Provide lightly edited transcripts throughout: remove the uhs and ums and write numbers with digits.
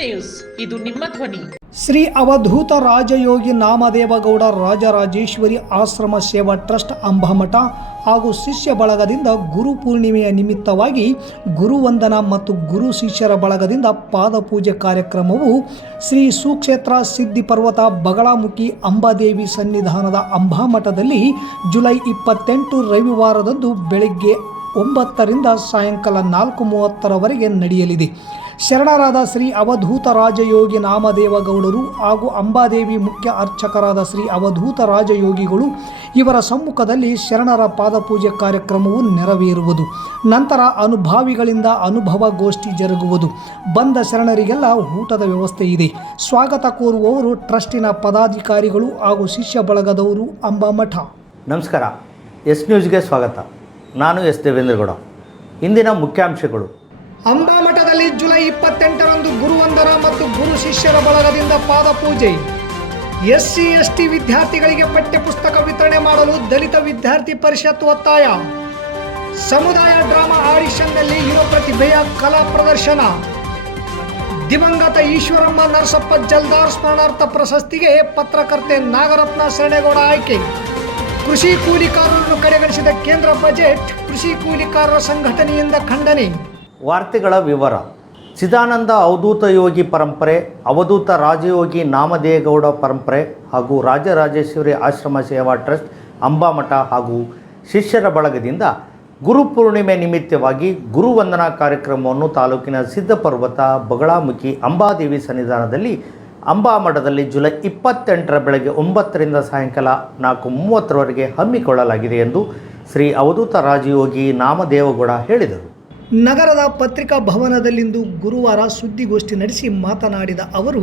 News, ಇದು ನಿಮ್ಮ ಧ್ವನಿ. ಶ್ರೀ ಅವಧೂತ ರಾಜಯೋಗಿ ನಾಮದೇವಗೌಡ ರಾಜರಾಜೇಶ್ವರಿ ಆಶ್ರಮ ಸೇವಾ ಟ್ರಸ್ಟ್ ಅಂಬಾಮಠ ಹಾಗೂ ಶಿಷ್ಯ ಬಳಗದಿಂದ ಗುರು ಪೂರ್ಣಿಮೆಯ ನಿಮಿತ್ತವಾಗಿ ಗುರುವಂದನ ಮತ್ತು ಗುರು ಶಿಷ್ಯರ ಬಳಗದಿಂದ ಪಾದಪೂಜೆ ಕಾರ್ಯಕ್ರಮವು ಶ್ರೀ ಸುಕ್ಷೇತ್ರ ಸಿದ್ಧಿ ಪರ್ವತ ಬಗಳಾಮುಖಿ ಅಂಬಾದೇವಿ ಸನ್ನಿಧಾನದ ಅಂಬಾಮಠದಲ್ಲಿ ಜುಲೈ 28 ರವಿವಾರದಂದು ಬೆಳಗ್ಗೆ 9ರಿಂದ ಸಾಯಂಕಾಲ 4:30 ನಡೆಯಲಿದೆ. ಶರಣರಾದ ಶ್ರೀ ಅವಧೂತ ರಾಜಯೋಗಿ ನಾಮದೇವಗೌಡರು ಹಾಗೂ ಅಂಬಾದೇವಿ ಮುಖ್ಯ ಅರ್ಚಕರಾದ ಶ್ರೀ ಅವಧೂತ ರಾಜಯೋಗಿಗಳು ಇವರ ಸಮ್ಮುಖದಲ್ಲಿ ಶರಣರ ಪಾದಪೂಜೆ ಕಾರ್ಯಕ್ರಮವು ನೆರವೇರುವುದು. ನಂತರ ಅನುಭಾವಿಗಳಿಂದ ಅನುಭವ ಗೋಷ್ಠಿ ಜರುಗುವುದು. ಬಂದ ಶರಣರಿಗೆಲ್ಲ ಊಟದ ವ್ಯವಸ್ಥೆ ಇದೆ. ಸ್ವಾಗತ ಕೋರುವವರು ಟ್ರಸ್ಟಿನ ಪದಾಧಿಕಾರಿಗಳು ಹಾಗೂ ಶಿಷ್ಯ ಬಳಗದವರು ಅಂಬಾಮಠ. ನಮಸ್ಕಾರ. ಎಸ್ ನ್ಯೂಸ್ಗೆ ಸ್ವಾಗತ. ನಾನು ಎಸ್ ದೇವೇಂದ್ರಗೌಡ. ಇಂದಿನ ಮುಖ್ಯಾಂಶಗಳು: ಅಂಬಾಮಠದಲ್ಲಿ ಜುಲೈ 28ರಂದು ಗುರುವಂದನ ಮತ್ತು ಗುರು ಶಿಷ್ಯರ ಬಳಗದಿಂದ ಪಾದಪೂಜೆ. SC ST ವಿದ್ಯಾರ್ಥಿಗಳಿಗೆ ಪಠ್ಯಪುಸ್ತಕ ವಿತರಣೆ ಮಾಡಲು ದಲಿತ ವಿದ್ಯಾರ್ಥಿ ಪರಿಷತ್ ಒತ್ತಾಯ. ಸಮುದಾಯ ಡ್ರಾಮಾ ಆಡಿಷನ್ನಲ್ಲಿ ಯುವ ಪ್ರತಿಭೆಯ ಕಲಾ ಪ್ರದರ್ಶನ. ದಿವಂಗತ ಈಶ್ವರಮ್ಮ ನರಸಪ್ಪ ಜಲ್ದಾರ್ ಸ್ಮರಣಾರ್ಥ ಪ್ರಶಸ್ತಿಗೆ ಪತ್ರಕರ್ತೆ ನಾಗರತ್ನ ಶರಣೇಗೌಡ ಆಯ್ಕೆ. ಕೃಷಿ ಕೂಲಿಕಾರರನ್ನು ಕಡೆಗಣಿಸಿದ ಕೇಂದ್ರ ಬಜೆಟ್, ಕೃಷಿ ಕೂಲಿಕಾರರ ಸಂಘಟನೆಯಿಂದ ಖಂಡನೆ. ವಾರ್ತೆಗಳ ವಿವರ. ಚಿದಾನಂದ ಅವಧೂತ ಯೋಗಿ ಪರಂಪರೆ, ಅವಧೂತ ರಾಜಯೋಗಿ ನಾಮದೇವಗೌಡ ಪರಂಪರೆ ಹಾಗೂ ರಾಜರಾಜೇಶ್ವರಿ ಆಶ್ರಮ ಸೇವಾ ಟ್ರಸ್ಟ್ ಅಂಬಾಮಠ ಹಾಗೂ ಶಿಷ್ಯರ ಬಳಗದಿಂದ ಗುರುಪೂರ್ಣಿಮೆ ನಿಮಿತ್ತವಾಗಿ ಗುರುವಂದನಾ ಕಾರ್ಯಕ್ರಮವನ್ನು ತಾಲೂಕಿನ ಸಿದ್ಧಪರ್ವತ ಬಗಳಾಮುಖಿ ಅಂಬಾದೇವಿ ಸನ್ನಿಧಾನದಲ್ಲಿ ಅಂಬಾಮಠದಲ್ಲಿ ಜುಲೈ 28 ಬೆಳಗ್ಗೆ 9ರಿಂದ ಸಾಯಂಕಾಲ 4:30 ಹಮ್ಮಿಕೊಳ್ಳಲಾಗಿದೆ ಎಂದು ಶ್ರೀ ಅವಧೂತ ರಾಜಯೋಗಿ ನಾಮದೇವಗೌಡ ಹೇಳಿದರು. ನಗರದ ಪತ್ರಿಕಾ ಭವನದಲ್ಲಿಂದು ಗುರುವಾರ ಸುದ್ದಿಗೋಷ್ಠಿ ನಡೆಸಿ ಮಾತನಾಡಿದ ಅವರು,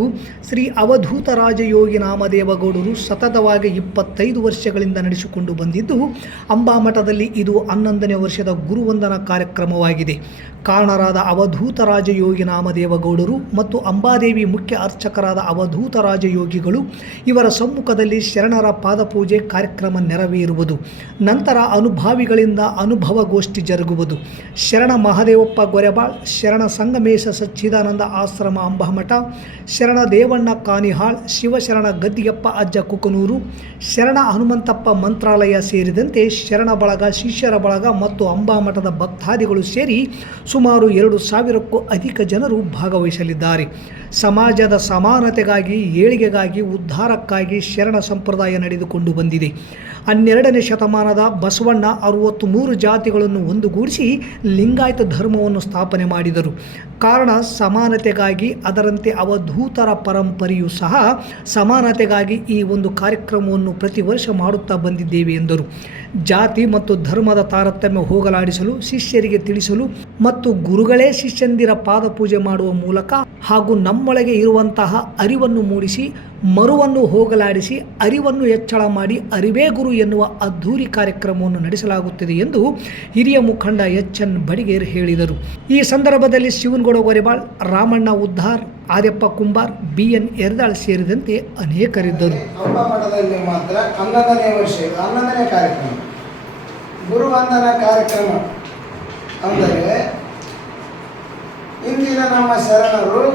ಶ್ರೀ ಅವಧೂತ ರಾಜಯೋಗಿ ನಾಮದೇವಗೌಡರು ಸತತವಾಗಿ 25 ವರ್ಷಗಳಿಂದ ನಡೆಸಿಕೊಂಡು ಬಂದಿದ್ದು, ಅಂಬಾಮಠದಲ್ಲಿ ಇದು 11ನೇ ವರ್ಷದ ಗುರುವಂದನಾ ಕಾರ್ಯಕ್ರಮವಾಗಿದೆ. ಕಾರಣರಾದ ಅವಧೂತ ರಾಜಯೋಗಿ ನಾಮದೇವಗೌಡರು ಮತ್ತು ಅಂಬಾದೇವಿ ಮುಖ್ಯ ಅರ್ಚಕರಾದ ಅವಧೂತ ರಾಜಯೋಗಿಗಳು ಇವರ ಸಮ್ಮುಖದಲ್ಲಿ ಶರಣರ ಪಾದಪೂಜೆ ಕಾರ್ಯಕ್ರಮ ನೆರವೇರುವುದು. ನಂತರ ಅನುಭಾವಿಗಳಿಂದ ಅನುಭವ ಗೋಷ್ಠಿ ಜರುಗುವುದು. ಶರಣ ಮಹದೇವಪ್ಪ ಗೊರೆಬಾಳ್, ಶರಣ ಸಂಗಮೇಶ ಸಚ್ಚಿದಾನಂದ ಆಶ್ರಮ ಅಂಬಾಮಠ, ಶರಣ ದೇವಣ್ಣ ಕಾನಿಹಾಳ್, ಶಿವಶರಣ ಗದ್ದಿಗೆಪ್ಪ ಅಜ್ಜ ಕುಕನೂರು, ಶರಣ ಹನುಮಂತಪ್ಪ ಮಂತ್ರಾಲಯ ಸೇರಿದಂತೆ ಶರಣ ಬಳಗ, ಶಿಷ್ಯರ ಬಳಗ ಮತ್ತು ಅಂಬಾಮಠದ ಭಕ್ತಾದಿಗಳು ಸೇರಿ ಸುಮಾರು 2,000ಕ್ಕೂ ಅಧಿಕ ಜನರು ಭಾಗವಹಿಸಲಿದ್ದಾರೆ. ಸಮಾಜದ ಸಮಾನತೆಗಾಗಿ, ಏಳಿಗೆಗಾಗಿ, ಉದ್ಧಾರಕ್ಕಾಗಿ ಶರಣ ಸಂಪ್ರದಾಯ ನಡೆದುಕೊಂಡು ಬಂದಿದೆ. 12ನೇ ಶತಮಾನದ ಬಸವಣ್ಣ 63 ಜಾತಿಗಳನ್ನು ಒಂದುಗೂಡಿಸಿ ಲಿಂಗಾಯತ ಧರ್ಮವನ್ನು ಸ್ಥಾಪನೆ ಮಾಡಿದರು. ಕಾರಣ ಸಮಾನತೆಗಾಗಿ. ಅದರಂತೆ ಅವಧೂತರ ಪರಂಪರೆಯೂ ಸಹ ಸಮಾನತೆಗಾಗಿ ಈ ಒಂದು ಕಾರ್ಯಕ್ರಮವನ್ನು ಪ್ರತಿ ವರ್ಷ ಮಾಡುತ್ತಾ ಬಂದಿದ್ದೇವೆ ಎಂದರು. ಜಾತಿ ಮತ್ತು ಧರ್ಮದ ತಾರತಮ್ಯ ಹೋಗಲಾಡಿಸಲು, ಶಿಷ್ಯರಿಗೆ ತಿಳಿಸಲು ಮತ್ತು ಗುರುಗಳೇ ಶಿಷ್ಯಂದಿರ ಪಾದಪೂಜೆ ಮಾಡುವ ಮೂಲಕ ಹಾಗೂ ನಮ್ಮೊಳಗೆ ಇರುವಂತಹ ಅರಿವನ್ನು ಮೂಡಿಸಿ, ಮರುವನ್ನು ಹೋಗಲಾಡಿಸಿ, ಅರಿವನ್ನು ಹೆಚ್ಚಳ ಮಾಡಿ ಅರಿವೇ ಗುರು ಎನ್ನುವ ಅದ್ಧೂರಿ ಕಾರ್ಯಕ್ರಮವನ್ನು ನಡೆಸಲಾಗುತ್ತದೆ ಎಂದು ಹಿರಿಯ ಮುಖಂಡ HN ಬಡಿಗೇರ್ ಹೇಳಿದರು. ಈ ಸಂದರ್ಭದಲ್ಲಿ ಶಿವನಗೌಡ ಗೊರೆಬಾಳ್, ರಾಮಣ್ಣ ಉದ್ದಾರ್, ಆದ್ಯಪ್ಪ ಕುಂಬಾರ್, BN ಎರ್ದಾಳ್ ಸೇರಿದಂತೆ ಅನೇಕರಿದ್ದರು. ಅಂಬಾಮಠದಲ್ಲಿ ಮಾತ್ರ 11ನೇ ಕಾರ್ಯಕ್ರಮ ಗುರುವಂದನಾ ಕಾರ್ಯಕ್ರಮ ಅಂದರೆ, ಇಂದಿನ ನಮ್ಮ ಶರಣರು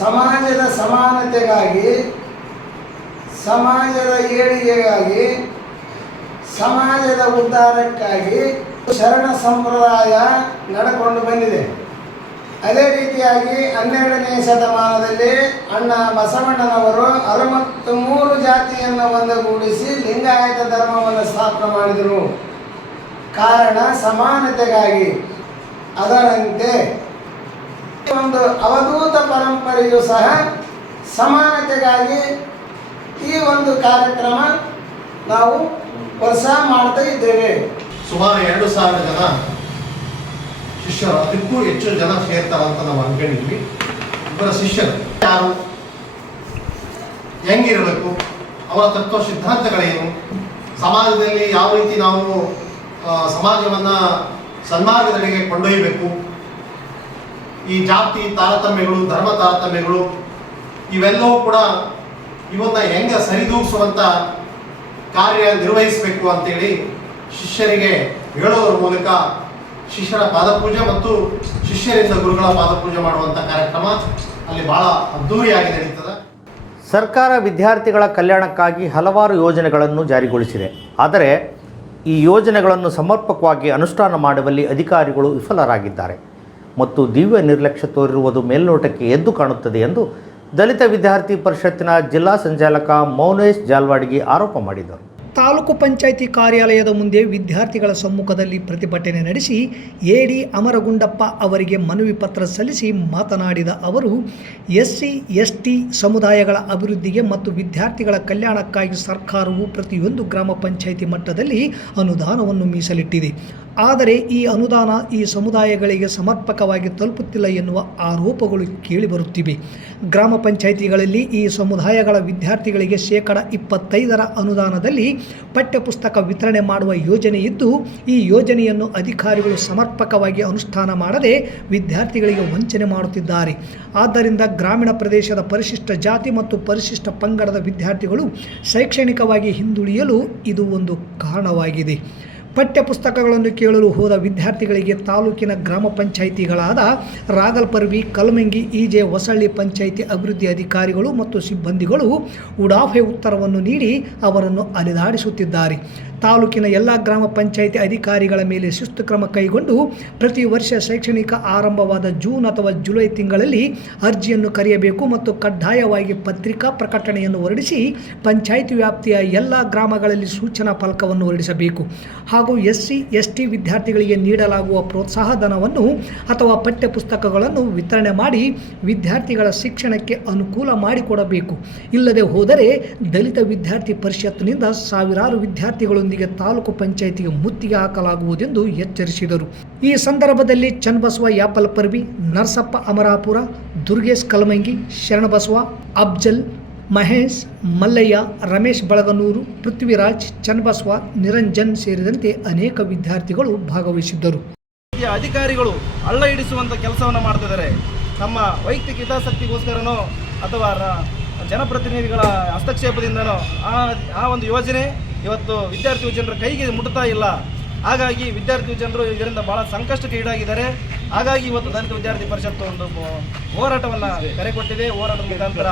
ಸಮಾಜದ ಸಮಾನತೆಗಾಗಿ, ಸಮಾಜದ ಏಳಿಗೆಗಾಗಿ, ಸಮಾಜದ ಉದ್ಧಾರಕ್ಕಾಗಿ ಶರಣ ಸಂಪ್ರದಾಯ ನಡೆಕೊಂಡು ಬಂದಿದೆ. ಅದೇ ರೀತಿಯಾಗಿ 12ನೇ ಶತಮಾನದಲ್ಲಿ ಅಣ್ಣ ಬಸವಣ್ಣನವರು 63 ಜಾತಿಯನ್ನು ಒಂದುಗೂಡಿಸಿ ಲಿಂಗಾಯತ ಧರ್ಮವನ್ನು ಸ್ಥಾಪನೆ ಮಾಡಿದರು. ಕಾರಣ ಸಮಾನತೆಗಾಗಿ. ಅದರಂತೆ ಒಂದು ಅವಧೂತ ಪರಂಪರೆಯೂ ಸಹ ಸಮಾನತೆಗಾಗಿ ಈ ಒಂದು ಕಾರ್ಯಕ್ರಮ ನಾವು ವರ್ಷ ಮಾಡ್ತಾ ಇದ್ದೇವೆ. ಸುಮಾರು 2,000 ಜನ ಶಿಷ್ಯರು, ಅದಕ್ಕೂ ಹೆಚ್ಚು ಜನ ಸೇರ್ತಾರಂತ ನಾವು ಅನ್ಕೊಂಡಿದ್ವಿ. ಇವರ ಶಿಷ್ಯರು ಯಾರು, ಹೆಂಗಿರಬೇಕು, ಅವರ ತತ್ವ ಸಿದ್ಧಾಂತಗಳೇನು, ಸಮಾಜದಲ್ಲಿ ಯಾವ ರೀತಿ ನಾವು ಸಮಾಜವನ್ನು ಸನ್ಮಾರ್ಗದೆಡೆಗೆ ಕೊಂಡೊಯ್ಯಬೇಕು, ಈ ಜಾತಿ ತಾರತಮ್ಯಗಳು, ಧರ್ಮ ತಾರತಮ್ಯಗಳು ಇವೆಲ್ಲವೂ ಕೂಡ ಇವನ್ನ ಹೆಂಗೆ ಸರಿದೂಗಿಸುವಂಥ ಕಾರ್ಯ ನಿರ್ವಹಿಸಬೇಕು ಅಂತೇಳಿ ಶಿಷ್ಯರಿಗೆ ಹೇಳೋದ್ರ ಮೂಲಕ ಶಿಷ್ಯರ ಪಾದಪೂಜೆ ಮತ್ತು ಶಿಷ್ಯರಿಂದ ಗುರುಗಳ ಪಾದಪೂಜೆ ಮಾಡುವಂಥ ಕಾರ್ಯಕ್ರಮ ಅಲ್ಲಿ ಭಾಳ ಅದ್ಧೂರಿಯಾಗಿ ನಡೀತದೆ. ಸರ್ಕಾರ ವಿದ್ಯಾರ್ಥಿಗಳ ಕಲ್ಯಾಣಕ್ಕಾಗಿ ಹಲವಾರು ಯೋಜನೆಗಳನ್ನು ಜಾರಿಗೊಳಿಸಿದೆ. ಆದರೆ ಈ ಯೋಜನೆಗಳನ್ನು ಸಮರ್ಪಕವಾಗಿ ಅನುಷ್ಠಾನ ಮಾಡುವಲ್ಲಿ ಅಧಿಕಾರಿಗಳು ವಿಫಲರಾಗಿದ್ದಾರೆ ಮತ್ತು ದಿವ್ಯ ನಿರ್ಲಕ್ಷ್ಯ ತೋರಿರುವುದು ಮೇಲ್ನೋಟಕ್ಕೆ ಎದ್ದು ಕಾಣುತ್ತದೆ ಎಂದು ದಲಿತ ವಿದ್ಯಾರ್ಥಿ ಪರಿಷತ್ತಿನ ಜಿಲ್ಲಾ ಸಂಚಾಲಕ ಮೌನೇಶ್ ಜಾಲ್ವಾಡಿಗೆ ಆರೋಪ ಮಾಡಿದರು. ತಾಲೂಕು ಪಂಚಾಯಿತಿ ಕಾರ್ಯಾಲಯದ ಮುಂದೆ ವಿದ್ಯಾರ್ಥಿಗಳ ಸಮ್ಮುಖದಲ್ಲಿ ಪ್ರತಿಭಟನೆ ನಡೆಸಿ ಎಡಿ ಅಮರಗುಂಡಪ್ಪ ಅವರಿಗೆ ಮನವಿ ಪತ್ರ ಸಲ್ಲಿಸಿ ಮಾತನಾಡಿದ ಅವರು SC ST ಸಮುದಾಯಗಳ ಅಭಿವೃದ್ಧಿಗೆ ಮತ್ತು ವಿದ್ಯಾರ್ಥಿಗಳ ಕಲ್ಯಾಣಕ್ಕಾಗಿ ಸರ್ಕಾರವು ಪ್ರತಿಯೊಂದು ಗ್ರಾಮ ಪಂಚಾಯಿತಿ ಮಟ್ಟದಲ್ಲಿ ಅನುದಾನವನ್ನು ಮೀಸಲಿಟ್ಟಿದೆ. ಆದರೆ ಈ ಅನುದಾನ ಈ ಸಮುದಾಯಗಳಿಗೆ ಸಮರ್ಪಕವಾಗಿ ತಲುಪುತ್ತಿಲ್ಲ ಎನ್ನುವ ಆರೋಪಗಳು ಕೇಳಿಬರುತ್ತಿವೆ. ಗ್ರಾಮ ಪಂಚಾಯಿತಿಗಳಲ್ಲಿ ಈ ಸಮುದಾಯಗಳ ವಿದ್ಯಾರ್ಥಿಗಳಿಗೆ 25% ಅನುದಾನದಲ್ಲಿ ಪಠ್ಯಪುಸ್ತಕ ವಿತರಣೆ ಮಾಡುವ ಯೋಜನೆ ಇದ್ದು, ಈ ಯೋಜನೆಯನ್ನು ಅಧಿಕಾರಿಗಳು ಸಮರ್ಪಕವಾಗಿ ಅನುಷ್ಠಾನ ಮಾಡದೆ ವಿದ್ಯಾರ್ಥಿಗಳಿಗೆ ವಂಚನೆ ಮಾಡುತ್ತಿದ್ದಾರೆ. ಆದ್ದರಿಂದ ಗ್ರಾಮೀಣ ಪ್ರದೇಶದ ಪರಿಶಿಷ್ಟ ಜಾತಿ ಮತ್ತು ಪರಿಶಿಷ್ಟ ಪಂಗಡದ ವಿದ್ಯಾರ್ಥಿಗಳು ಶೈಕ್ಷಣಿಕವಾಗಿ ಹಿಂದುಳಿಯಲು ಇದು ಒಂದು ಕಾರಣವಾಗಿದೆ. ಪಠ್ಯಪುಸ್ತಕಗಳನ್ನು ಕೇಳಲು ಹೋದ ವಿದ್ಯಾರ್ಥಿಗಳಿಗೆ ತಾಲೂಕಿನ ಗ್ರಾಮ ಪಂಚಾಯಿತಿಗಳಾದ ರಾಗಲ್ಪರ್ವಿ, ಕಲ್ಮಂಗಿ, ಈಜೆ, ಹೊಸಳ್ಳಿ ಪಂಚಾಯಿತಿ ಅಭಿವೃದ್ಧಿ ಅಧಿಕಾರಿಗಳು ಮತ್ತು ಸಿಬ್ಬಂದಿಗಳು ಉಡಾಫೆ ಉತ್ತರವನ್ನು ನೀಡಿ ಅವರನ್ನು ಅಲೆದಾಡಿಸುತ್ತಿದ್ದಾರೆ. ತಾಲೂಕಿನ ಎಲ್ಲ ಗ್ರಾಮ ಪಂಚಾಯಿತಿ ಅಧಿಕಾರಿಗಳ ಮೇಲೆ ಶಿಸ್ತು ಕ್ರಮ ಕೈಗೊಂಡು ಪ್ರತಿ ವರ್ಷ ಶೈಕ್ಷಣಿಕ ಆರಂಭವಾದ ಜೂನ್ ಅಥವಾ ಜುಲೈ ತಿಂಗಳಲ್ಲಿ ಅರ್ಜಿಯನ್ನು ಕರೆಯಬೇಕು ಮತ್ತು ಕಡ್ಡಾಯವಾಗಿ ಪತ್ರಿಕಾ ಪ್ರಕಟಣೆಯನ್ನು ಹೊರಡಿಸಿ ಪಂಚಾಯಿತಿ ವ್ಯಾಪ್ತಿಯ ಎಲ್ಲ ಗ್ರಾಮಗಳಲ್ಲಿ ಸೂಚನಾ ಫಲಕವನ್ನು ಹೊರಡಿಸಬೇಕು. ಹಾಗೂ SC ST ವಿದ್ಯಾರ್ಥಿಗಳಿಗೆ ನೀಡಲಾಗುವ ಪ್ರೋತ್ಸಾಹ ಧನವನ್ನು ಅಥವಾ ಪಠ್ಯಪುಸ್ತಕಗಳನ್ನು ವಿತರಣೆ ಮಾಡಿ ವಿದ್ಯಾರ್ಥಿಗಳ ಶಿಕ್ಷಣಕ್ಕೆ ಅನುಕೂಲ ಮಾಡಿಕೊಡಬೇಕು. ಇಲ್ಲದೆ ಹೋದರೆ ದಲಿತ ವಿದ್ಯಾರ್ಥಿ ಪರಿಷತ್ನಿಂದ ಸಾವಿರಾರು ವಿದ್ಯಾರ್ಥಿಗಳೊಂದಿಗೆ ತಾಲೂಕು ಪಂಚಾಯಿತಿಗೆ ಮುತ್ತಿಗೆ ಹಾಕಲಾಗುವುದೆಂದು ಎಚ್ಚರಿಸಿದರು. ಈ ಸಂದರ್ಭದಲ್ಲಿ ಚನ್ನಬಸವ ಯಾಪಲ್ಪರ್ವಿ, ನರಸಪ್ಪ ಅಮರಾಪುರ, ದುರ್ಗೇಶ್ ಕಲ್ಮಂಗಿ, ಶರಣಬಸವ, ಅಫ್ಜಲ್, ಮಹೇಶ್, ಮಲ್ಲಯ್ಯ, ರಮೇಶ್ ಬಳಗನೂರು, ಪೃಥ್ವಿರಾಜ್, ಚನ್ನಬಸವ, ನಿರಂಜನ್ ಸೇರಿದಂತೆ ಅನೇಕ ವಿದ್ಯಾರ್ಥಿಗಳು ಭಾಗವಹಿಸಿದ್ದರು. ಅಧಿಕಾರಿಗಳು ಹಳ್ಳ ಹಿಡಿಸುವಂಥ ಕೆಲಸವನ್ನು ಮಾಡ್ತಿದ್ದಾರೆ. ತಮ್ಮ ವೈಯಕ್ತಿಕ ಹಿತಾಸಕ್ತಿಗೋಸ್ಕರನೋ ಅಥವಾ ಜನಪ್ರತಿನಿಧಿಗಳ ಹಸ್ತಕ್ಷೇಪದಿಂದನೋ ಆ ಒಂದು ಯೋಜನೆ ಇವತ್ತು ವಿದ್ಯಾರ್ಥಿ ಜನರ ಕೈಗೆ ಮುಟ್ತಾ ಇಲ್ಲ. ಹಾಗಾಗಿ ವಿದ್ಯಾರ್ಥಿ ಜನರು ಇದರಿಂದ ಭಾಳ ಸಂಕಷ್ಟಕ್ಕೆ ಈಡಾಗಿದ್ದಾರೆ. ಹಾಗಾಗಿ ಇವತ್ತು ದಲಿತ ವಿದ್ಯಾರ್ಥಿ ಪರಿಷತ್ತು ಒಂದು ಹೋರಾಟವನ್ನು ಕರೆ ಕೊಟ್ಟಿದೆ. ಹೋರಾಟದ ಮುಖಾಂತರ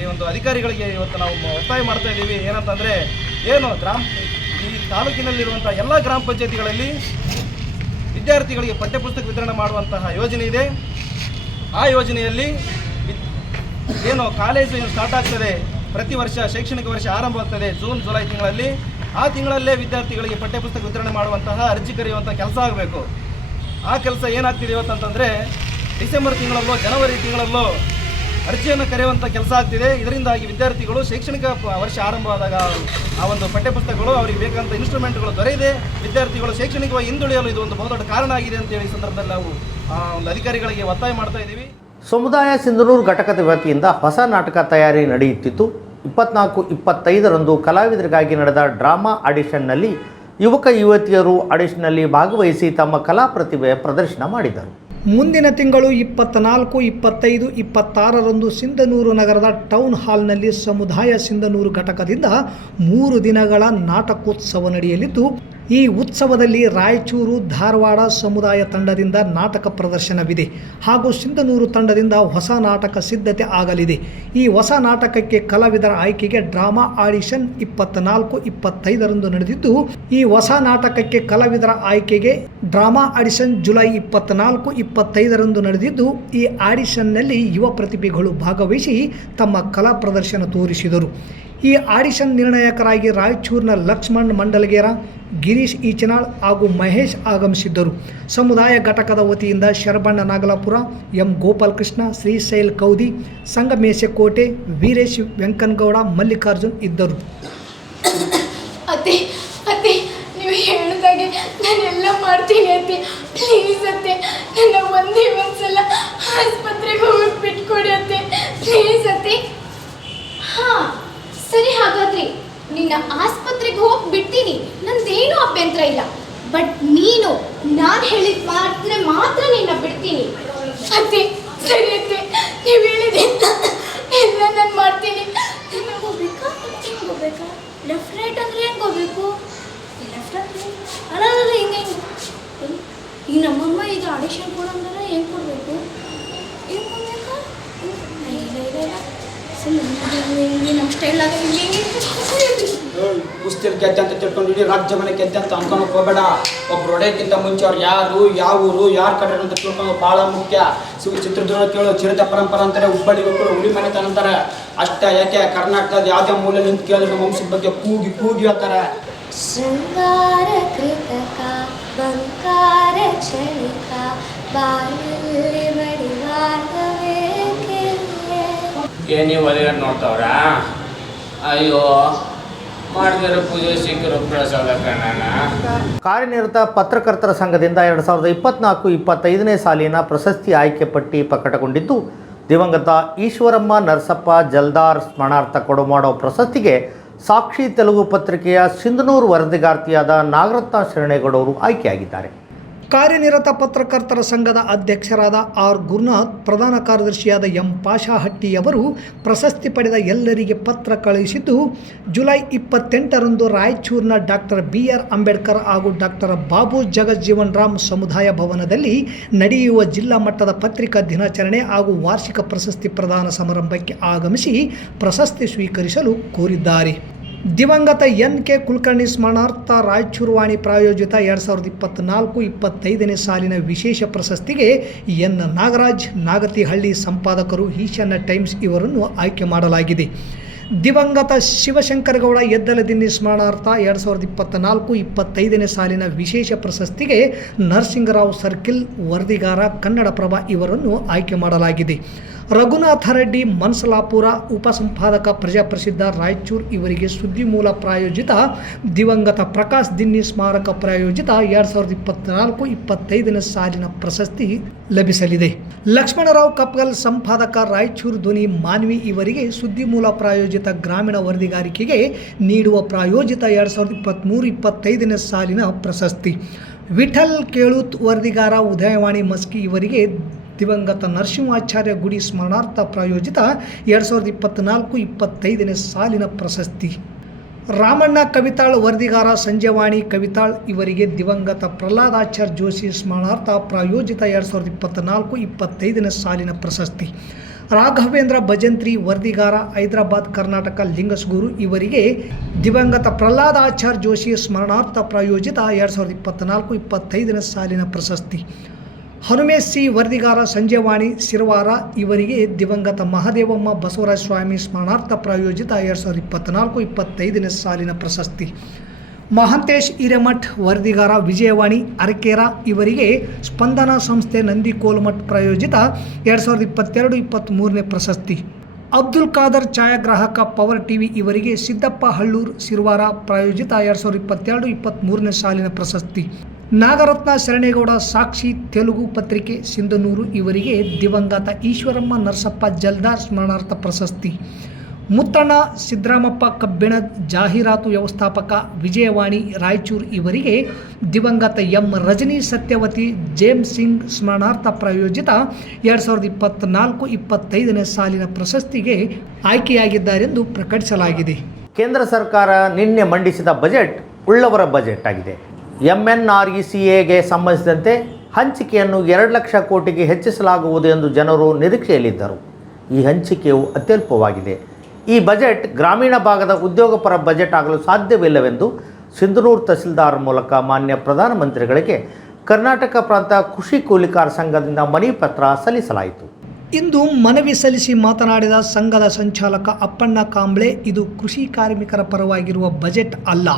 ಈ ಒಂದು ಅಧಿಕಾರಿಗಳಿಗೆ ಇವತ್ತು ನಾವು ಒತ್ತಾಯ ಮಾಡ್ತಾ ಇದ್ದೀವಿ. ಏನಂತಂದರೆ ಈ ತಾಲೂಕಿನಲ್ಲಿರುವಂಥ ಎಲ್ಲ ಗ್ರಾಮ ಪಂಚಾಯತಿಗಳಲ್ಲಿ ವಿದ್ಯಾರ್ಥಿಗಳಿಗೆ ಪಠ್ಯಪುಸ್ತಕ ವಿತರಣೆ ಮಾಡುವಂತಹ ಯೋಜನೆ ಇದೆ. ಆ ಯೋಜನೆಯಲ್ಲಿ ಕಾಲೇಜು ಸ್ಟಾರ್ಟ್ ಆಗ್ತದೆ, ಪ್ರತಿ ವರ್ಷ ಶೈಕ್ಷಣಿಕ ವರ್ಷ ಆರಂಭವಾಗ್ತದೆ ಜೂನ್ ಜುಲೈ ತಿಂಗಳಲ್ಲಿ. ಆ ತಿಂಗಳಲ್ಲೇ ವಿದ್ಯಾರ್ಥಿಗಳಿಗೆ ಪಠ್ಯಪುಸ್ತಕ ವಿತರಣೆ ಮಾಡುವಂತಹ ಅರ್ಜಿ ಕರೆಯುವಂಥ ಕೆಲಸ ಆಗಬೇಕು. ಆ ಕೆಲಸ ಏನಾಗ್ತಿದೆ ಇವತ್ತಂತಂದರೆ ಡಿಸೆಂಬರ್ ತಿಂಗಳಲ್ಲೋ ಜನವರಿ ತಿಂಗಳಲ್ಲೋ ಅರ್ಜಿಯನ್ನು ಕರೆಯುವಂಥ ಕೆಲಸ ಆಗ್ತಿದೆ. ಇದರಿಂದಾಗಿ ವಿದ್ಯಾರ್ಥಿಗಳು ಶೈಕ್ಷಣಿಕ ವರ್ಷ ಆರಂಭವಾದಾಗ ಆ ಒಂದು ಪಠ್ಯಪುಸ್ತಕಗಳು ಅವರಿಗೆ ಬೇಕಾದಂಥ ಇನ್ಸ್ಟ್ರೂಮೆಂಟ್ಗಳು ದೊರೆಯದೆ ವಿದ್ಯಾರ್ಥಿಗಳು ಶೈಕ್ಷಣಿಕವಾಗಿ ಹಿಂದುಳಿಯಲು ಇದು ಒಂದು ಬಹುದೊಡ್ಡ ಕಾರಣ ಆಗಿದೆ ಅಂತೇಳಿ ಈ ಸಂದರ್ಭದಲ್ಲಿ ನಾವು ಒಂದು ಅಧಿಕಾರಿಗಳಿಗೆ ಒತ್ತಾಯ ಮಾಡ್ತಾ ಇದ್ದೀವಿ. ಸಮುದಾಯ ಸಿಂಧನೂರು ಘಟಕದ ವತಿಯಿಂದ ಹೊಸ ನಾಟಕ ತಯಾರಿ ನಡೆಯುತ್ತಿತ್ತು. 24-25ರಂದು ಕಲಾವಿದರಿಗಾಗಿ ನಡೆದ ಡ್ರಾಮಾ ಆಡಿಷನ್ನಲ್ಲಿ ಯುವಕ ಯುವತಿಯರು ಆಡಿಷನ್ನಲ್ಲಿ ಭಾಗವಹಿಸಿ ತಮ್ಮ ಕಲಾ ಪ್ರತಿಭೆ ಪ್ರದರ್ಶನ ಮಾಡಿದರು. ಮುಂದಿನ ತಿಂಗಳು 24, 25, 26ರಂದು ಸಿಂಧನೂರು ನಗರದ ಟೌನ್ ಹಾಲ್ನಲ್ಲಿ ಸಮುದಾಯ ಸಿಂಧನೂರು ಘಟಕದಿಂದ 3 ದಿನಗಳ ನಾಟಕೋತ್ಸವ ನಡೆಯಲಿದ್ದು, ಈ ಉತ್ಸವದಲ್ಲಿ ರಾಯಚೂರು, ಧಾರವಾಡ ಸಮುದಾಯ ತಂಡದಿಂದ ನಾಟಕ ಪ್ರದರ್ಶನವಿದೆ ಹಾಗೂ ಸಿಂಧನೂರು ತಂಡದಿಂದ ಹೊಸ ನಾಟಕ ಸಿದ್ಧತೆ ಆಗಲಿದೆ. ಈ ಹೊಸ ನಾಟಕಕ್ಕೆ ಕಲಾವಿದರ ಆಯ್ಕೆಗೆ ಡ್ರಾಮಾ ಆಡಿಷನ್ 24, 25ರಂದು ನಡೆದಿದ್ದು, ಈ ಹೊಸ ನಾಟಕಕ್ಕೆ ಕಲಾವಿದರ ಆಯ್ಕೆಗೆ ಡ್ರಾಮಾ ಆಡಿಷನ್ ಜುಲೈ 24, 25ರಂದು ನಡೆದಿದ್ದು, ಈ ಆಡಿಷನ್ನಲ್ಲಿ ಯುವ ಪ್ರತಿಭೆಗಳು ಭಾಗವಹಿಸಿ ತಮ್ಮ ಕಲಾ ಪ್ರದರ್ಶನ ತೋರಿಸಿದರು. ಈ ಆಡಿಷನ್ ನಿರ್ಣಾಯಕರಾಗಿ ರಾಯಚೂರಿನ ಲಕ್ಷ್ಮಣ್ ಮಂಡಲಗೇರ, ಗಿರೀಶ್ ಈಚನಾಳ್ ಹಾಗೂ ಮಹೇಶ್ ಆಗಮಿಸಿದ್ದರು. ಸಮುದಾಯ ಘಟಕದ ವತಿಯಿಂದ ಶರಬಣ್ಣ ನಾಗಲಾಪುರ, ಎಂ ಗೋಪಾಲಕೃಷ್ಣ, ಶ್ರೀಶೈಲ್ ಕೌದಿ, ಸಂಗಮೇಶಕೋಟೆ, ವೀರೇಶ್ ವೆಂಕನಗೌಡ, ಮಲ್ಲಿಕಾರ್ಜುನ್ ಇದ್ದರು. ಅತ್ತೆ ಅತ್ತೆ ನೀವು ಹೇಳಿದಾಗೆ ನಾನೆಲ್ಲ ಮಾಡ್ತೀನಿ ಅತ್ತೆ. ಪ್ಲೀಸ್ ಅತ್ತೆ, ನನ್ನ ಒಂದೇ ಒಂದ್ಸಲ ಆಸ್ಪತ್ರೆಗೆ ಹೋಗಿ ಬಿಟ್ಕೊಡಿ ಅತ್ತೆ, ಪ್ಲೀಸ್ ಅತ್ತೆ. ಹಾಂ ಸರಿ, ಹಾಗಾದ್ರೆ ನಿನ್ನ ಆಸ್ಪತ್ರೆಗೆ ಹೋಗಿ ಬಿಡ್ತೀನಿ, ನಂದೇನು ಅಭ್ಯಂತರ ಇಲ್ಲ. ಬಟ್ ನೀನು ನಾನು ಹೇಳಿದ ಮಾತ್ರ ನಿನ್ನ ಬಿಡ್ತೀನಿ ಅತ್ತೆ. ಸರಿ ಅತ್ತೆ, ನೀವು ಹೇಳಿದ ಎಲ್ಲ ನಾನು ಮಾಡ್ತೀನಿ. ನಾನು ಹೋಗ್ಬೇಕಾ ಹೆಂಗೆ ಹೋಗ್ಬೇಕಾ? ಲೆಫ್ಟ್ ರೈಟ್ ಅಂದರೆ ಹೆಂಗೆ ಹೋಗ್ಬೇಕು? ಲೆಫ್ಟ್ ಅಂದರೆ ಅಲ್ಲ ಹಿಂಗೆ ಈಗ ನಮ್ಮಮ್ಮ ಈಗ ಆಡಿಷನ್ ಕೊಡಂದ್ರೆ ಹೆಂಗೆ ಕೊಡಬೇಕು? ಹೆಂಗೆ ಕೊಡ್ಬೇಕಾ? ನಮ್ಮ ಸ್ಟೈಲಾಗ ಕುಸ್ತಿಯಲ್ಲಿ ಗೆದ್ದೆ ಅಂತ ತಿಳ್ಕೊಂಡು ಇಡೀ ರಾಜ್ಯ ಮನೆ ಗೆದ್ದೆ ಅಂತ ಅನ್ಕೊಳಕ್ ಹೋಗಬೇಡ. ಒಬ್ರು ಹೊಡೆಯಕ್ಕಿಂತ ಮುಂಚೆ ಅವ್ರು ಯಾರು, ಯಾವ ಊರು, ಯಾರು ಕಡೆ ಅಂತ ತಿಳ್ಕೊಂಡು ಭಾಳ ಮುಖ್ಯ. ಚಿತ್ರದುರ್ಗ ಕೇಳೋ ಚಿರತೆ ಪರಂಪರೆ ಅಂತಾರೆ, ಹುಬ್ಬಳ್ಳಿ ಮಕ್ಕಳು ಹುಲಿ ಮನೆತನ ಅಂತಾರೆ. ಅಷ್ಟೇ ಯಾಕೆ ಕರ್ನಾಟಕದ ಯಾವುದೇ ಮೂಲೆ ನಿಂತು ಕೇಳಿದ್ರೆ ನಮ್ಮ ವಂಶದ ಬಗ್ಗೆ ಕೂಗಿ ಕೂಗಿ ಹೇಳ್ತಾರೆ. ಶೃಂಗಾರ ಕೃತಕ ಬಂಕಾರ ಕ್ಷಣಿಕ ಬಾಯಲ್ಲಿ ಬಡಿವಾಗಬೇಕೆ. ನೀವು ಒಳಗಡೆ ನೋಡ್ತಾವ್ರ? ಅಯ್ಯೋ ಮಾಡಿದ್ರೆ ಪೂಜೆ ಸಿಕ್ಕರು ಪ್ರಸಾದ ಕಣ್ಣ. ಕಾರ್ಯನಿರತ ಪತ್ರಕರ್ತರ ಸಂಘದಿಂದ 2024-25ನೇ ಸಾಲಿನ ಪ್ರಶಸ್ತಿ ಆಯ್ಕೆ ಪಟ್ಟಿ ಪ್ರಕಟಗೊಂಡಿದ್ದು, ದಿವಂಗತ ಈಶ್ವರಮ್ಮ ನರಸಪ್ಪ ಜಲ್ದಾರ್ ಸ್ಮರಣಾರ್ಥ ಕೊಡಮಾಡೋ ಪ್ರಶಸ್ತಿಗೆ ಸಾಕ್ಷಿ ತೆಲುಗು ಪತ್ರಿಕೆಯ ಸಿಂಧನೂರು ವರದಿಗಾರ್ತಿಯಾದ ನಾಗರತ್ನ ಶರಣೇಗೌಡವರು ಆಯ್ಕೆಯಾಗಿದ್ದಾರೆ. ಕಾರ್ಯನಿರತ ಪತ್ರಕರ್ತರ ಸಂಘದ ಅಧ್ಯಕ್ಷರಾದ ಆರ್ ಗುರುನಾಥ್, ಪ್ರಧಾನ ಕಾರ್ಯದರ್ಶಿಯಾದ ಎಂ ಪಾಷಾಹಟ್ಟಿ ಅವರು ಪ್ರಶಸ್ತಿ ಪಡೆದ ಎಲ್ಲರಿಗೆ ಪತ್ರ ಕಳುಹಿಸಿದ್ದು, ಜುಲೈ 28ರಂದು ರಾಯಚೂರಿನ ಡಾಕ್ಟರ್ BR ಅಂಬೇಡ್ಕರ್ ಹಾಗೂ ಡಾಕ್ಟರ್ ಬಾಬು ಜಗಜ್ಜೀವನ್ ರಾಮ್ ಸಮುದಾಯ ಭವನದಲ್ಲಿ ನಡೆಯುವ ಜಿಲ್ಲಾ ಮಟ್ಟದ ಪತ್ರಿಕಾ ದಿನಾಚರಣೆ ಹಾಗೂ ವಾರ್ಷಿಕ ಪ್ರಶಸ್ತಿ ಪ್ರದಾನ ಸಮಾರಂಭಕ್ಕೆ ಆಗಮಿಸಿ ಪ್ರಶಸ್ತಿ ಸ್ವೀಕರಿಸಲು ಕೋರಿದ್ದಾರೆ. ದಿವಂಗತ NK ಕುಲಕರ್ಣಿ ಸ್ಮರಣಾರ್ಥ ರಾಯಚೂರು ವಾಣಿ ಪ್ರಾಯೋಜಿತ 2024-25ನೇ ಸಾಲಿನ ವಿಶೇಷ ಪ್ರಶಸ್ತಿಗೆ ಎನ್ ನಾಗರಾಜ್ ನಾಗತಿಹಳ್ಳಿ ಸಂಪಾದಕರು ಈಶಾನ್ಯ ಟೈಮ್ಸ್ ಇವರನ್ನು ಆಯ್ಕೆ ಮಾಡಲಾಗಿದೆ. ದಿವಂಗತ ಶಿವಶಂಕರಗೌಡ ಎದ್ದಲದಿನ್ನಿ ಸ್ಮರಣಾರ್ಥ 2024-25ನೇ ಸಾಲಿನ ವಿಶೇಷ ಪ್ರಶಸ್ತಿಗೆ ನರಸಿಂಗರಾವ್ ಸರ್ಕಿಲ್ ವರದಿಗಾರ ಕನ್ನಡಪ್ರಭ ಇವರನ್ನು ಆಯ್ಕೆ ಮಾಡಲಾಗಿದೆ. ರಘುನಾಥ ರೆಡ್ಡಿ ಮನ್ಸಲಾಪುರ ಉಪಸಂಪಾದಕ ಪ್ರಜಾಪ್ರಸಿದ್ಧ ರಾಯಚೂರು ಇವರಿಗೆ ಸುದ್ದಿಮೂಲ ಪ್ರಾಯೋಜಿತ ದಿವಂಗತ ಪ್ರಕಾಶ್ ದಿನ್ನಿ ಸ್ಮಾರಕ ಪ್ರಾಯೋಜಿತ 2024-25ನೇ ಸಾಲಿನ ಪ್ರಶಸ್ತಿ ಲಭಿಸಲಿದೆ. ಲಕ್ಷ್ಮಣರಾವ್ ಕಪ್ಗಲ್ ಸಂಪಾದಕ ರಾಯಚೂರು ಧ್ವನಿ ಮಾನ್ವಿ ಇವರಿಗೆ ಸುದ್ದಿಮೂಲ ಪ್ರಾಯೋಜಿತ ಗ್ರಾಮೀಣ ವರದಿಗಾರಿಕೆಗೆ ನೀಡುವ ಪ್ರಾಯೋಜಿತ 2023-25ನೇ ಸಾಲಿನ ಪ್ರಶಸ್ತಿ. ವಿಠಲ್ ಕೇಳುತ್ ವರದಿಗಾರ ಉದಯವಾಣಿ ಮಸ್ಕಿ ಇವರಿಗೆ ದಿವಂಗತ ನರಸಿಂಹಾಚಾರ್ಯ ಗುಡಿ ಸ್ಮರಣಾರ್ಥ ಪ್ರಾಯೋಜಿತ 2024-25ನೇ ಸಾಲಿನ ಪ್ರಶಸ್ತಿ. ರಾಮಣ್ಣ ಕವಿತಾಳ್ ವರದಿಗಾರ ಸಂಜಯವಾಣಿ ಕವಿತಾಳ್ ಇವರಿಗೆ ದಿವಂಗತ ಪ್ರಹ್ಲಾದಾಚಾರ್ಯ ಜೋಶಿ ಸ್ಮರಣಾರ್ಥ ಪ್ರಾಯೋಜಿತ 2024-25ನೇ ಸಾಲಿನ ಪ್ರಶಸ್ತಿ. ರಾಘವೇಂದ್ರ ಭಜಂತ್ರಿ ವರದಿಗಾರ ಹೈದರಾಬಾದ್ ಕರ್ನಾಟಕ ಲಿಂಗಸ್ಗೂರು ಇವರಿಗೆ ದಿವಂಗತ ಪ್ರಹ್ಲಾದಾಚಾರ್ಯ ಜೋಶಿ ಸ್ಮರಣಾರ್ಥ ಪ್ರಾಯೋಜಿತ 2024-25ನೇ ಸಾಲಿನ ಪ್ರಶಸ್ತಿ. ಹನುಮೇಶ್ ಸಿ ವರದಿಗಾರ ಸಂಜಯವಾಣಿ ಸಿರವಾರ ಇವರಿಗೆ ದಿವಂಗತ ಮಹಾದೇವಮ್ಮ ಬಸವರಾಜ ಸ್ವಾಮಿ ಸ್ಮರಣಾರ್ಥ ಪ್ರಾಯೋಜಿತ 2024-25ನೇ ಸಾಲಿನ ಪ್ರಶಸ್ತಿ. ಮಹಾಂತೇಶ್ ಹಿರೇಮಠ್ ವರದಿಗಾರ ವಿಜಯವಾಣಿ ಅರಕೇರ ಇವರಿಗೆ ಸ್ಪಂದನ ಸಂಸ್ಥೆ ನಂದಿಕೋಲ್ಮಠ್ ಪ್ರಾಯೋಜಿತ 2022-23ನೇ ಪ್ರಶಸ್ತಿ. ಅಬ್ದುಲ್ ಖಾದರ್ ಛಾಯಾಗ್ರಾಹಕ ಪವರ್ ಟಿವಿ ಇವರಿಗೆ ಸಿದ್ದಪ್ಪ ಹಳ್ಳೂರ್ ಸಿರವಾರ ಪ್ರಾಯೋಜಿತ 2022-23ನೇ ಸಾಲಿನ ಪ್ರಶಸ್ತಿ. ನಾಗರತ್ನ ಶರಣೇಗೌಡ ಸಾಕ್ಷಿ ತೆಲುಗು ಪತ್ರಿಕೆ ಸಿಂಧನೂರು ಇವರಿಗೆ ದಿವಂಗತ ಈಶ್ವರಮ್ಮ ನರಸಪ್ಪ ಜಲ್ದಾರ್ ಸ್ಮರಣಾರ್ಥ ಪ್ರಶಸ್ತಿ. ಮುತ್ತಣ್ಣ ಸಿದ್ದರಾಮಪ್ಪ ಕಬ್ಬಿಣ ಜಾಹೀರಾತು ವ್ಯವಸ್ಥಾಪಕ ವಿಜಯವಾಣಿ ರಾಯಚೂರು ಇವರಿಗೆ ದಿವಂಗತ ಎಂ ರಜನಿ ಸತ್ಯವತಿ ಜೇಮ್ಸ್ ಸಿಂಗ್ ಸ್ಮರಣಾರ್ಥ ಪ್ರಾಯೋಜಿತ 2024-25ನೇ ಸಾಲಿನ ಪ್ರಶಸ್ತಿಗೆ ಆಯ್ಕೆಯಾಗಿದ್ದಾರೆಂದು ಪ್ರಕಟಿಸಲಾಗಿದೆ. ಕೇಂದ್ರ ಸರ್ಕಾರ ನಿನ್ನೆ ಮಂಡಿಸಿದ ಬಜೆಟ್ ಉಳ್ಳವರ ಬಜೆಟ್ ಆಗಿದೆ. MNRECAಗೆ ಸಂಬಂಧಿಸಿದಂತೆ ಹಂಚಿಕೆಯನ್ನು 2 ಲಕ್ಷ ಕೋಟಿಗೆ ಹೆಚ್ಚಿಸಲಾಗುವುದು ಎಂದು ಜನರು ನಿರೀಕ್ಷೆಯಲ್ಲಿದ್ದರು. ಈ ಹಂಚಿಕೆಯು ಅತ್ಯಲ್ಪವಾಗಿದೆ. ಈ ಬಜೆಟ್ ಗ್ರಾಮೀಣ ಭಾಗದ ಉದ್ಯೋಗಪರ ಬಜೆಟ್ ಆಗಲು ಸಾಧ್ಯವಿಲ್ಲವೆಂದು ಸಿಂಧನೂರು ತಹಸೀಲ್ದಾರ್ ಮೂಲಕ ಮಾನ್ಯ ಪ್ರಧಾನಮಂತ್ರಿಗಳಿಗೆ ಕರ್ನಾಟಕ ಪ್ರಾಂತ ಕೃಷಿ ಕೂಲಿಕಾರ ಸಂಘದಿಂದ ಮನವಿ ಪತ್ರ ಸಲ್ಲಿಸಲಾಯಿತು. ಇಂದು ಮನವಿ ಸಲ್ಲಿಸಿ ಮಾತನಾಡಿದ ಸಂಘದ ಸಂಚಾಲಕ ಅಪ್ಪಣ್ಣ ಕಾಂಬ್ಳೆ, ಇದು ಕೃಷಿ ಕಾರ್ಮಿಕರ ಪರವಾಗಿರುವ ಬಜೆಟ್ ಅಲ್ಲ,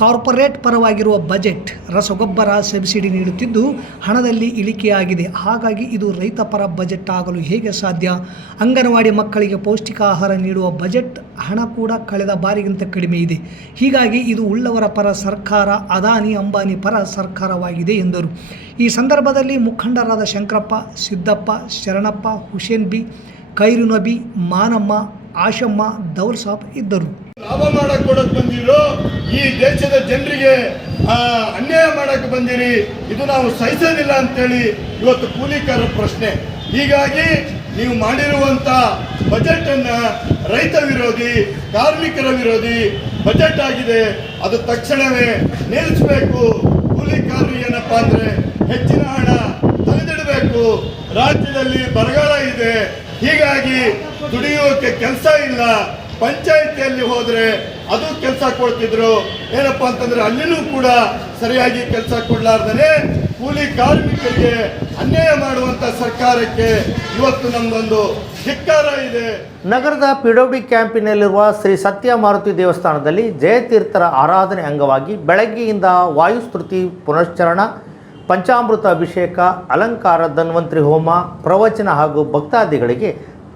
ಕಾರ್ಪೊರೇಟ್ ಪರವಾಗಿರುವ ಬಜೆಟ್. ರಸಗೊಬ್ಬರ ಸಬ್ಸಿಡಿ ನೀಡುತ್ತಿದ್ದು ಹಣದಲ್ಲಿ ಇಳಿಕೆಯಾಗಿದೆ. ಹಾಗಾಗಿ ಇದು ರೈತ ಪರ ಬಜೆಟ್ ಆಗಲು ಹೇಗೆ ಸಾಧ್ಯ? ಅಂಗನವಾಡಿ ಮಕ್ಕಳಿಗೆ ಪೌಷ್ಟಿಕ ಆಹಾರ ನೀಡುವ ಬಜೆಟ್ ಹಣ ಕೂಡ ಕಳೆದ ಬಾರಿಗಿಂತ ಕಡಿಮೆ ಇದೆ. ಹೀಗಾಗಿ ಇದು ಉಳ್ಳವರ ಪರ ಸರ್ಕಾರ, ಅದಾನಿ ಅಂಬಾನಿ ಪರ ಸರ್ಕಾರವಾಗಿದೆ ಎಂದರು. ಈ ಸಂದರ್ಭದಲ್ಲಿ ಮುಖಂಡರಾದ ಶಂಕರಪ್ಪ, ಸಿದ್ದಪ್ಪ, ಶರಣಪ್ಪ, ಹುಸೇನ್ ಬಿ, ಖೈರು ನಬಿ, ಮಾನಮ್ಮ, ಆಶಮ್ಮ, ದೌಲ್ ಸಾಬ್ ಇದ್ದರು. ಲಾಭ ಮಾಡಕ್ಕೆ ಕೊಡಕ್ ಬಂದಿರೋ ಈ ದೇಶದ ಜನರಿಗೆ ಅನ್ಯಾಯ ಮಾಡಕ್ಕೆ ಬಂದಿರಿ, ಇದು ನಾವು ಸಹಿಸೋದಿಲ್ಲ ಅಂತೇಳಿ ಇವತ್ತು ಕೂಲಿಕಾರರ ಪ್ರಶ್ನೆ. ಹೀಗಾಗಿ ನೀವು ಮಾಡಿರುವಂಥ ಬಜೆಟನ್ನು ರೈತ ವಿರೋಧಿ, ಕಾರ್ಮಿಕರ ವಿರೋಧಿ ಬಜೆಟ್ ಆಗಿದೆ. ಅದು ತಕ್ಷಣವೇ ನಿಲ್ಲಿಸಬೇಕು. ಕೂಲಿಕಾರರು ಏನಪ್ಪ ಅಂದರೆ ಹೆಚ್ಚಿನ ಹಣ ತೆಗೆದಿಡಬೇಕು. ರಾಜ್ಯದಲ್ಲಿ ಬರಗಾಲ ಇದೆ. ಹೀಗಾಗಿ ದುಡಿಯೋಕೆ ಕೆಲಸ ಇಲ್ಲ. ಪಂಚಾಯಿತಿಯಲ್ಲಿ ಹೋದ್ರೆ ಅದು ಕೆಲಸ ಕೊಡ್ತಿದ್ರು. ಏನಪ್ಪಾ ಅಂತಂದ್ರೆ ಅಲ್ಲಿನೂ ಕೂಡ ಸರಿಯಾಗಿ ಕೆಲಸ ಕೊಡ್ಲಾರ್ದೇ ಕೂಲಿ ಕಾರ್ಮಿಕರಿಗೆ ಅನ್ಯಾಯ ಮಾಡುವಂತ ಸರ್ಕಾರಕ್ಕೆ ಇವತ್ತು ನಮ್ದೊಂದು ಧಿಕ್ಕಾರ ಇದೆ. ನಗರದ ಪಿಡಬ್ಲ್ಯೂಡಿ ಕ್ಯಾಂಪಿನಲ್ಲಿರುವ ಶ್ರೀ ಸತ್ಯ ಮಾರುತಿ ದೇವಸ್ಥಾನದಲ್ಲಿ ಜಯತೀರ್ಥರ ಆರಾಧನೆ ಅಂಗವಾಗಿ ಬೆಳಗ್ಗೆಯಿಂದ ವಾಯುಸ್ತುತಿ ಪುನಶ್ಚರಣ, ಪಂಚಾಮೃತ ಅಭಿಷೇಕ, ಅಲಂಕಾರ, ಧನ್ವಂತರಿ ಹೋಮ, ಪ್ರವಚನ ಹಾಗೂ ಭಕ್ತಾದಿಗಳಿಗೆ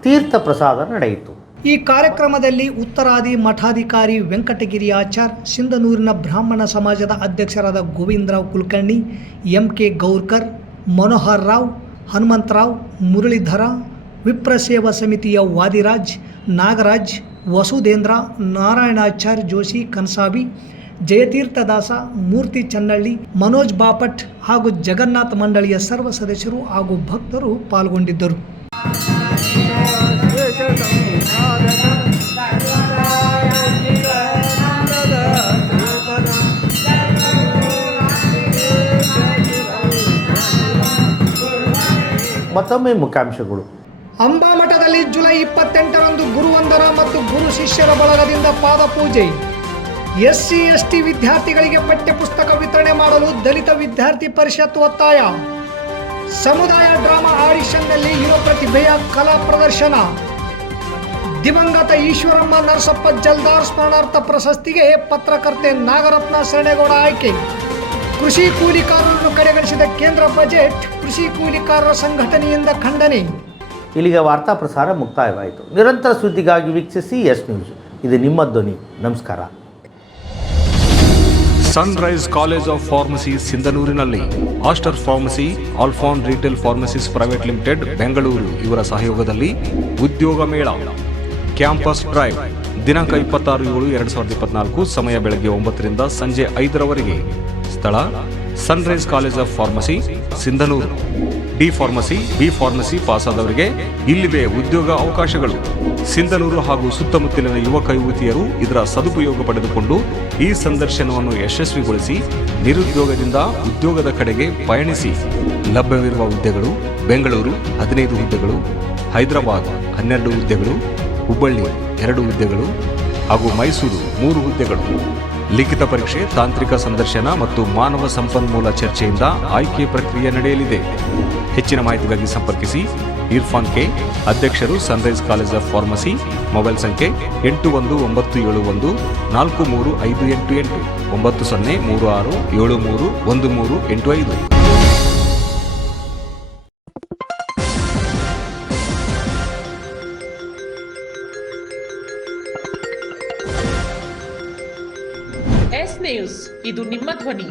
ತೀರ್ಥ ಪ್ರಸಾದ ನಡೆಯಿತು. ಈ ಕಾರ್ಯಕ್ರಮದಲ್ಲಿ ಉತ್ತರಾದಿ ಮಠಾಧಿಕಾರಿ ವೆಂಕಟಗಿರಿ ಆಚಾರ್, ಸಿಂಧನೂರಿನ ಬ್ರಾಹ್ಮಣ ಸಮಾಜದ ಅಧ್ಯಕ್ಷರಾದ ಗೋವಿಂದರಾವ್ ಕುಲಕರ್ಣಿ, MK ಗೌರ್ಕರ್, ಮನೋಹರ್ ರಾವ್, ಹನುಮಂತರಾವ್, ಮುರಳೀಧರ, ವಿಪ್ರ ಸೇವಾ ಸಮಿತಿಯ ವಾದಿರಾಜ್, ನಾಗರಾಜ್, ವಸುಧೇಂದ್ರ, ನಾರಾಯಣಾಚಾರ್ಯ ಜೋಶಿ ಕನ್ಸಾಬಿ, ಜಯತೀರ್ಥದಾಸ, ಮೂರ್ತಿ ಚನ್ನಳ್ಳಿ, ಮನೋಜ್ ಬಾಪಟ್ ಹಾಗೂ ಜಗನ್ನಾಥ ಮಂಡಳಿಯ ಸರ್ವ ಸದಸ್ಯರು ಹಾಗೂ ಭಕ್ತರು ಪಾಲ್ಗೊಂಡಿದ್ದರು. ಮತ್ತೊಮ್ಮೆ ಮುಖ್ಯಾಂಶಗಳು. ಅಂಬಾಮಠದಲ್ಲಿ ಜುಲೈ 28ರಂದು ಗುರುವಂದನ ಮತ್ತು ಗುರು ಶಿಷ್ಯರ ಬಳಗದಿಂದ ಪಾದಪೂಜೆ. SC/ST ವಿದ್ಯಾರ್ಥಿಗಳಿಗೆ ಪಠ್ಯಪುಸ್ತಕ ವಿತರಣೆ ಮಾಡಲು ದಲಿತ ವಿದ್ಯಾರ್ಥಿ ಪರಿಷತ್ ಒತ್ತಾಯ. ಸಮುದಾಯ ಡ್ರಾಮಾ ಆಡಿಷನ್ನಲ್ಲಿ ಯುವ ಪ್ರತಿಭೆಯ ಕಲಾ ಪ್ರದರ್ಶನ. ದಿವಂಗತ ಈಶ್ವರಮ್ಮ ನರಸಪ್ಪ ಜಲ್ದಾರ್ ಸ್ಮರಣಾರ್ಥ ಪ್ರಶಸ್ತಿಗೆ ಪತ್ರಕರ್ತೆ ನಾಗರತ್ನ ಶರಣೇಗೌಡ ಆಯ್ಕೆ. ಕೃಷಿ ಕೂಲಿಕಾರರನ್ನು ಕಡೆಗಣಿಸಿದ ಕೇಂದ್ರ ಬಜೆಟ್, ಕೃಷಿ ಕೂಲಿಕಾರರ ಸಂಘಟನೆಯಿಂದ ಖಂಡನೆ. ಇಲ್ಲಿಗೆ ವಾರ್ತಾ ಪ್ರಸಾರ ಮುಕ್ತಾಯವಾಯಿತು. ನಿರಂತರ ಸುದ್ದಿಗಾಗಿ ವೀಕ್ಷಿಸಿ ಎಸ್ ನ್ಯೂಸ್. ಇದು ನಿಮ್ಮ ಧ್ವನಿ. ನಮಸ್ಕಾರ. ಸನ್ರೈಸ್ ಕಾಲೇಜ್ ಆಫ್ ಫಾರ್ಮಸಿ ಸಿಂಧನೂರಿನಲ್ಲಿ ಆಸ್ಟರ್ ಫಾರ್ಮಸಿ, ಆಲ್ಫಾನ್ retail pharmacies private limited Bengaluru ಇವರ ಸಹಯೋಗದಲ್ಲಿ ಉದ್ಯೋಗ ಮೇಳ ಕ್ಯಾಂಪಸ್ ಡ್ರೈವ್ ದಿನಾಂಕ 26/7/2024, ಸಮಯ ಬೆಳಗ್ಗೆ 9ರಿಂದ ಸಂಜೆ 5ರವರೆಗೆ. ಸ್ಥಳ Sunrise College of Pharmacy Sindhanur. D pharmacy, B pharmacy ಪಾಸಾದವರಿಗೆ ಇಲ್ಲಿವೆ ಉದ್ಯೋಗ ಅವಕಾಶಗಳು. ಸಿಂಧನೂರು ಹಾಗೂ ಸುತ್ತಮುತ್ತಲಿನ ಯುವಕ ಯುವತಿಯರು ಇದರ ಸದುಪಯೋಗ ಪಡೆದುಕೊಂಡು ಈ ಸಂದರ್ಶನವನ್ನು ಯಶಸ್ವಿಗೊಳಿಸಿ ನಿರುದ್ಯೋಗದಿಂದ ಉದ್ಯೋಗದ ಕಡೆಗೆ ಪಯಣಿಸಿ. ಲಭ್ಯವಿರುವ ಹುದ್ದೆಗಳು: ಬೆಂಗಳೂರು 15 ಹುದ್ದೆಗಳು, ಹೈದರಾಬಾದ್ 12 ಹುದ್ದೆಗಳು, ಹುಬ್ಬಳ್ಳಿ 2 ಹುದ್ದೆಗಳು ಹಾಗೂ ಮೈಸೂರು 3 ಹುದ್ದೆಗಳು. ಲಿಖಿತ ಪರೀಕ್ಷೆ, ತಾಂತ್ರಿಕ ಸಂದರ್ಶನ ಮತ್ತು ಮಾನವ ಸಂಪನ್ಮೂಲ ಚರ್ಚೆಯಿಂದ ಆಯ್ಕೆ ಪ್ರಕ್ರಿಯೆ ನಡೆಯಲಿದೆ. ಹೆಚ್ಚಿನ ಮಾಹಿತಿಗಾಗಿ ಸಂಪರ್ಕಿಸಿ ಇರ್ಫಾನ್ ಕೆ, ಅಧ್ಯಕ್ಷರು, Sunrise College of pharmacy. Mobile ಸಂಖ್ಯೆ 8197143588 9036731385. ಎಸ್ ನ್ಯೂಸ್, ಇದು ನಿಮ್ಮ ಧ್ವನಿ.